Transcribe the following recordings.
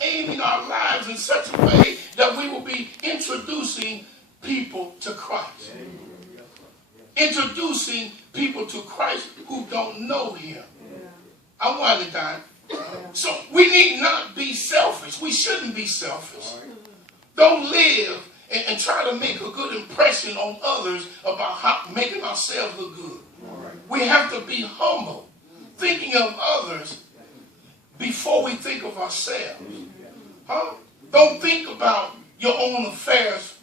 aiming our lives in such a way that we will be introducing people to Christ. Introducing people to Christ who don't know him. I'm winding down. So we need not be selfish. We shouldn't be selfish. Don't live and try to make a good impression on others about making ourselves look good. We have to be humble, thinking of others before we think of ourselves. Don't think about your own affairs,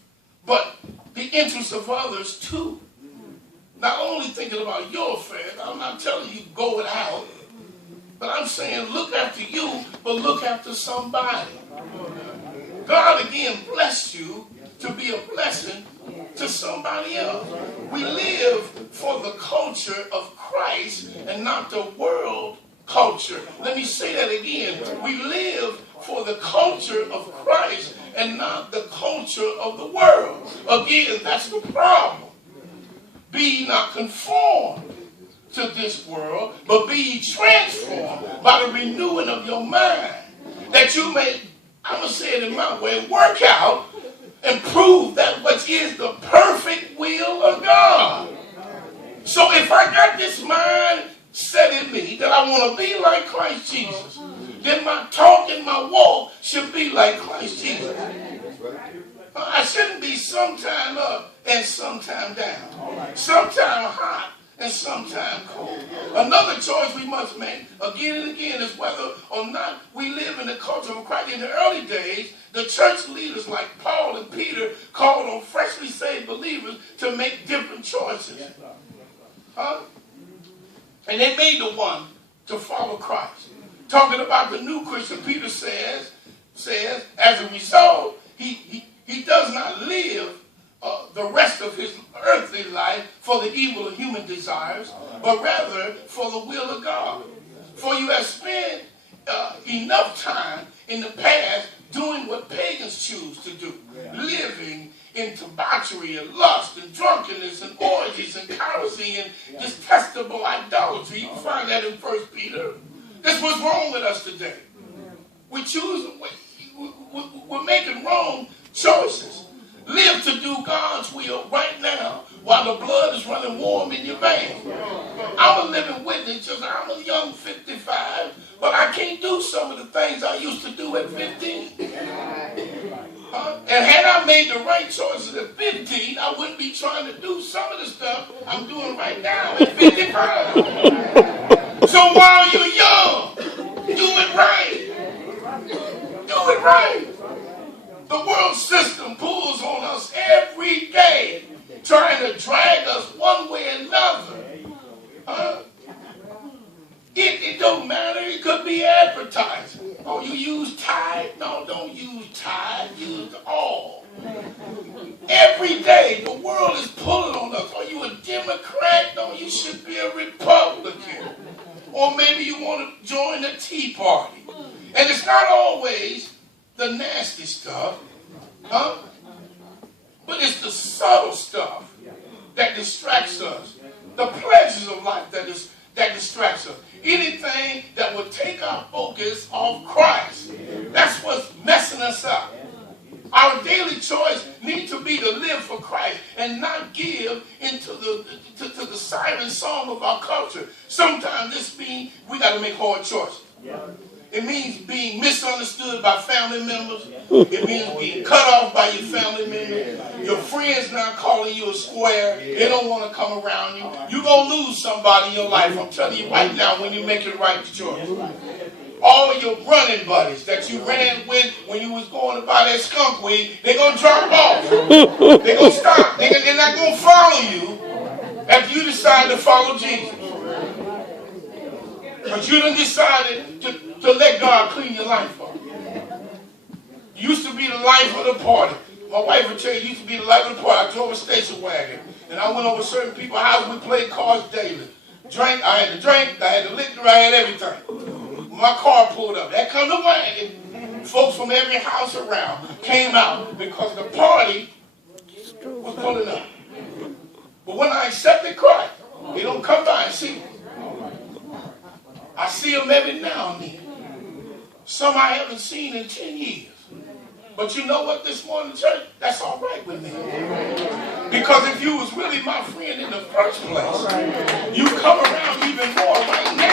but the interests of others too. Not only thinking about your affairs, I'm not telling you go it out, but I'm saying look after you, but look after somebody. God again blessed you to be a blessing to somebody else. We live for the culture of Christ and not the world culture. Let me say that again. We live for the culture of Christ and not the culture of the world. Again, that's the problem. Be ye not conformed to this world, but be ye transformed by the renewing of your mind, that you may, I'm going to say it in my way, work out and prove that which is the perfect will of God. So if I got this mind set in me that I want to be like Christ Jesus, then my talk and my walk should be like Christ Jesus. I shouldn't be sometime up and sometime down, sometime hot and sometime cold. Another choice we must make again and again is whether or not we live in the culture of Christ. In the early days, the church leaders like Paul and Peter called on freshly saved believers to make different choices. And they made the one to follow Christ. Talking about the new Christian, Peter says as a result, he does not live the rest of his earthly life for the evil of human desires, but rather for the will of God. For you have spent enough time in the past doing what pagans choose to do, living in debauchery and lust and drunkenness and orgies and carousing and detestable idolatry. You can find that in 1 Peter. That's what's wrong with us today. We're making wrong choices. Live to do God's will right now while the blood is running warm in your veins. I'm a living witness. I'm a young 55, but I can't do some of the things I used to do at 15. And had I made the right choices at 15, I wouldn't be trying to do some of the stuff I'm doing right now at 55. So while you're young, do it right. Do it right. The world system pulls on us every day, trying to drag us one way or another. It don't matter. It could be advertising. Oh, you use Tide? No, don't use Tide. Use all. Every day, the world is pulling on us. Are you a Democrat? No, you should be a Republican. Or maybe you want to join the Tea Party. And it's not always the nasty stuff, but it's the subtle stuff that distracts us. The pleasures of life that distracts us. Anything that will take our focus off Christ. That's what's messing us up. Our daily choice needs to be to live for Christ and not give into the siren song of our culture. Sometimes this means we got to make hard choices. It means being misunderstood by family members. It means being cut off by your family members. Your friends not calling you a square. They don't want to come around you. You're going to lose somebody in your life. I'm telling you right now when you make the right choice. All of your running buddies that you ran with when you was going to buy that skunk weed, they're going to drop off. They're going to stop. They're not going to follow you after you decide to follow Jesus. But you done decided to let God clean your life up. You used to be the life of the party. My wife would tell you, used to be the life of the party. I drove a station wagon, and I went over certain people's houses. We played cards daily. I had the liquor, I had everything. When my car pulled up, that come the wagon. Folks from every house around came out because the party was pulling up. But when I accepted Christ, they don't come by and see me. I see them every now and then. Some I haven't seen in 10 years. But you know what this morning, church? That's all right with me. Because if you was really my friend in the first place, you come around even more right